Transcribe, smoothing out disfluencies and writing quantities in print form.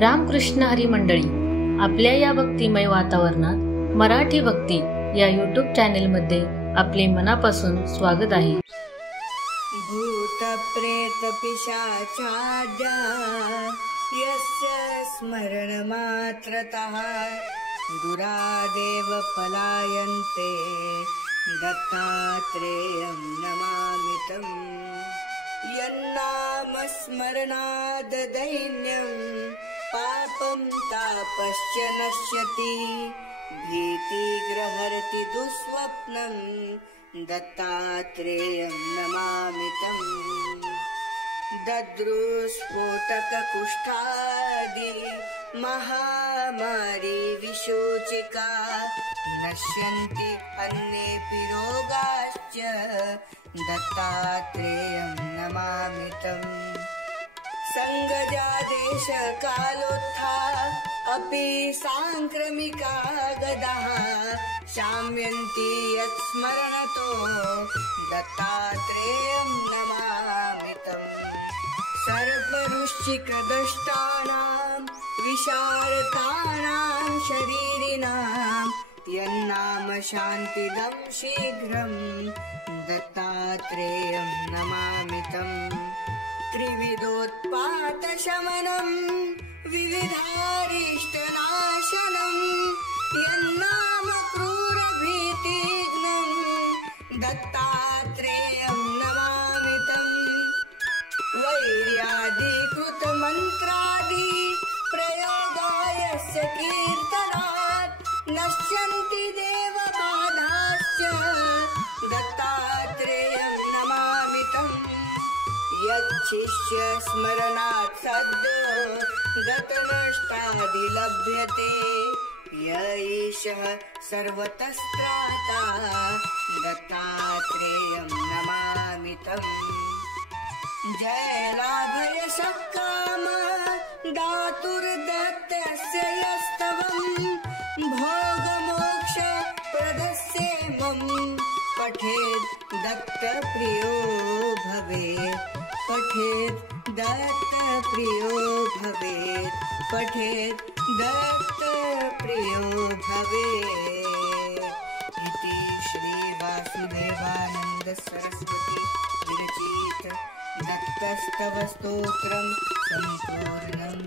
रामकृष्ण हरी मंडळी, आपल्या या भक्तिमय वातावरणात मराठी भक्ती या यूट्यूब चॅनेलमध्ये आपले मनापासून स्वागत आहे। भूत प्रेत पिशाचाद्या यस्य स्मरण मात्रतः दुरादेव पलायन्ते दत्तात्रेयं नमामितं। यन्नामस्मरणाद् दैन्यं पापं तापश्च नश्यति भीतिग्रहरति दुःस्वप्नं दत्तात्रेयं नमामितम्। दद्रुस्फोटककुष्ठादि महामारी विशोचिका नश्यन्ति अन्येऽपि रोगाश्च दत्तात्रेयं नमामितम्। संगजादेशकालोत्था अपि सांक्रमिका गदाः शाम्यन्ति यत्स्मरणतो दत्तात्रेयं नमामितम्। सर्ववृश्चिकदष्टानां विशारदानां शरीरिणां यन्नाम शान्तिदं शीघ्रं दत्तात्रेयं नमामितम्। त्रिविधोत्पातशमनं विविधारिष्टनाशनं यन्नाम क्रूरभीतिघ्नं दत्तात्रेयं नमामितम्। वैर्यादिकृतमन्त्रादि प्रयोगायस्य कीर्तनात् नश्यन्ति देवबाधाश्च दत्तात्रेयं नमामितम्। यच्छिष्य स्मरणात् सद्यो गतनष्टादि लभ्यते य ईशः सर्वतस्त्राता दत्तात्रेयं नमामितम्। जयलाभयशक्काम दातुर्दत्तस्य यस्तवं भोगमोक्षप्रदस्येमं पठेत् दत्तप्रियो भवेत् पठेत् दत्तप्रियो भवेत् पठेत् दत्तप्रियो भवेत्। इति श्री वासुदेवानंद सरस्वती विरचित दत्तस्तव स्तोत्रं संपूर्णम्।